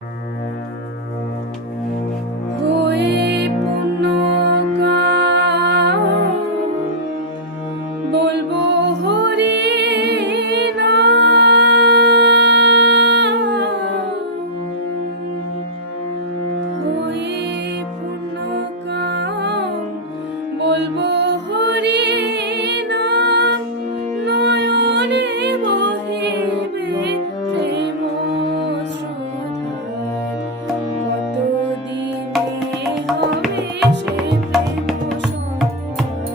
হয়ে পুণ্যকাম বলবো হরি নাম। হয়ে পুণ্যকাম বলবো হরি নাম। নয়নে বহিবে প্রেম স্রোতধার। কতদিনে হবে সে প্রেম সঞ্চার।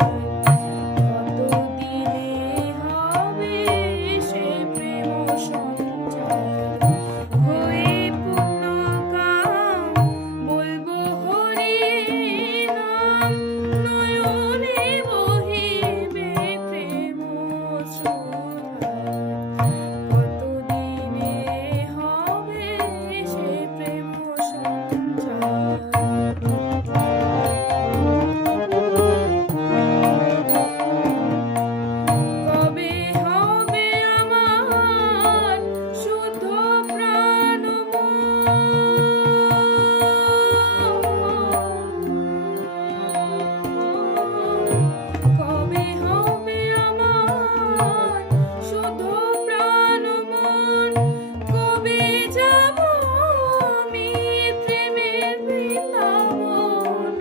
কতদিনে হবে সে প্রেম সঞ্চার। হয়ে পুণ্যকাম বলবো হরি নাম। নয়নে বহিবে প্রেম স্রোতধার। কতদিনে হবে সে প্রেম সঞ্চার। কবে হবে আমার শুদ্ধ প্রাণ কবে হবে আমার শুদ্ধ প্রাণ মন। কবে যাব আমি প্রেমের বৃন্দাবন।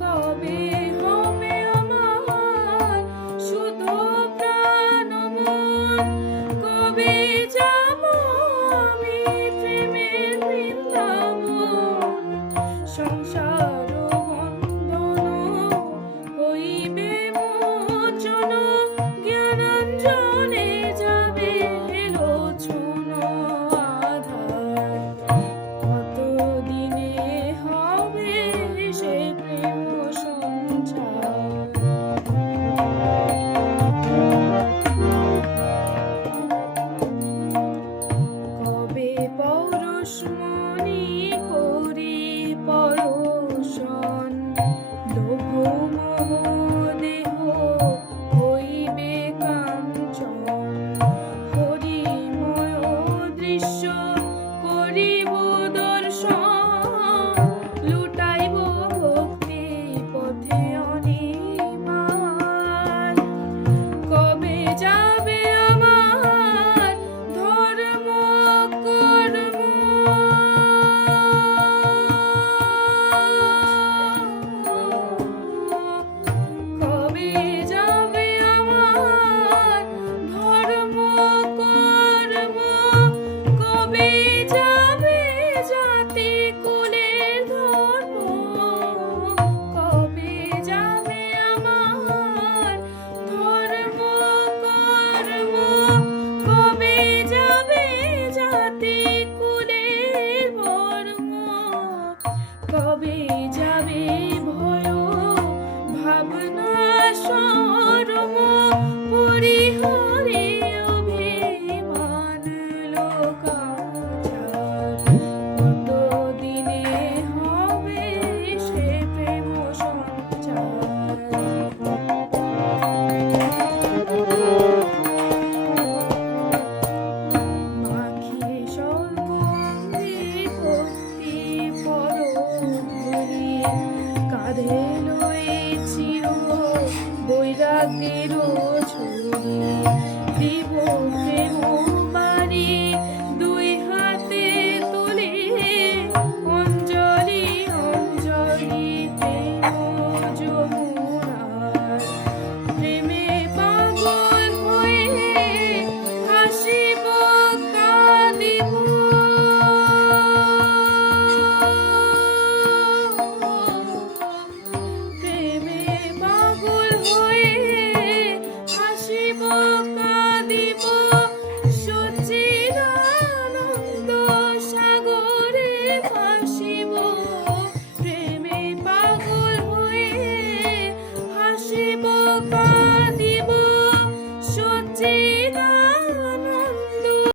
কবে হবে আমার শুদ্ধ প্রাণ মন। কবে যাব আমি প্রেমের বৃন্দাবন। সংসার বন্ধন হইবে মোচন। জ্ঞানাঞ্জনে যাবে লোচন আধার। কতদিনে হবে সে প্রেম সঞ্চার। কবে পৌরুষমণি